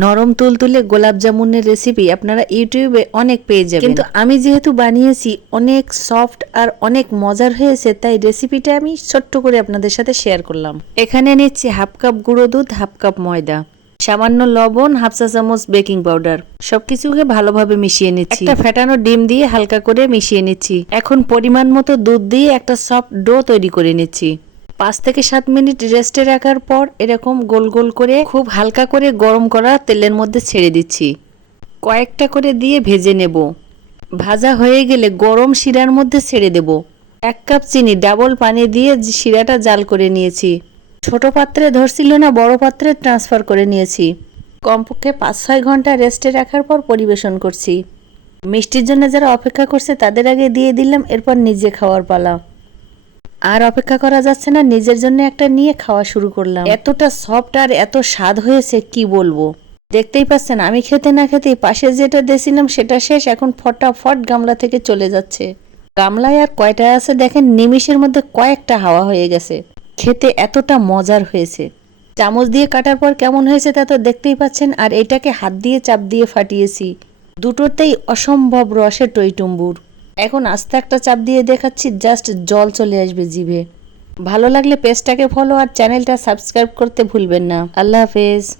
নরম তুলতুলে গোলাপ জামুনের রেসিপি আপনারা ইউটিউবে অনেক পেয়ে যাবেন, কিন্তু আমি যেহেতু বানিয়েছি অনেক সফট আর অনেক মজার হয়েছে, তাই রেসিপিটা আমি ছোট্ট করে আপনাদের সাথে শেয়ার করলাম। এখানে নিচ্ছি হাফ কাপ গুঁড়ো দুধ, হাফ কাপ ময়দা, সামান্য লবণ, হাফ চা চামচ বেকিং পাউডার, সবকিছুকে ভালোভাবে মিশিয়ে নিচ্ছি। একটা ফেটানো ডিম দিয়ে হালকা করে মিশিয়ে নিচ্ছি। এখন পরিমাণ মতো দুধ দিয়ে একটা সফট ডো তৈরি করে নিচ্ছি। 5 থেকে 7 মিনিট রেস্টে রাখার পর এরকম গোল গোল করে খুব হালকা করে গরম করা তেলের মধ্যে ছেড়ে দিচ্ছি। কয়েকটা করে দিয়ে ভেজে নেব। ভাজা হয়ে গেলে গরম শিরার মধ্যে ছেড়ে দেব। 1 কাপ চিনি ডাবল পানি দিয়ে শিরাটা জাল করে নিয়েছি। ছোট পাত্রে ধরছিল না, বড় পাত্রে ট্রান্সফার করে নিয়েছি। কমপক্ষে 5-6 ঘন্টা রেস্টে রাখার পর পরিবেশন করছি। মিষ্টির জন্য যারা অপেক্ষা করছে তাদের আগে দিয়ে দিলাম, এরপর নিজে খাওয়ার পালা। আর অপেক্ষা করা যাচ্ছে না, নিজের জন্য একটা নিয়ে খাওয়া শুরু করলাম। এতটা সফট আর এত স্বাদ হয়েছে কি বলবো। দেখতেই পাচ্ছেন আমি খেতে না খেতেই পাশে যেটা দিয়েছিলাম সেটা শেষ, এখন ফটাফট গামলা থেকে চলে যাচ্ছে। গামলায় আর কয়টা আছে দেখেন, নিমিষের মধ্যে কয়েকটা হাওয়া হয়ে গেছে। খেতে এতটা মজার হয়েছে। চামচ দিয়ে কাটার পর কেমন হয়েছে তা তো দেখতেই পাচ্ছেন। আর এটাকে হাত দিয়ে চাপ দিয়ে ফাটিয়েছি। দুটোতেই অসম্ভব রসে টইটুম্বুর। এখন আস্তে একটা চাপ দিয়ে দেখাচ্ছি, জাস্ট জল চলে আসবে জিভে। ভালো লাগলে পেজটাকে ফলো আর চ্যানেলটা সাবস্ক্রাইব করতে ভুলবেন না। আল্লাহ হাফেজ।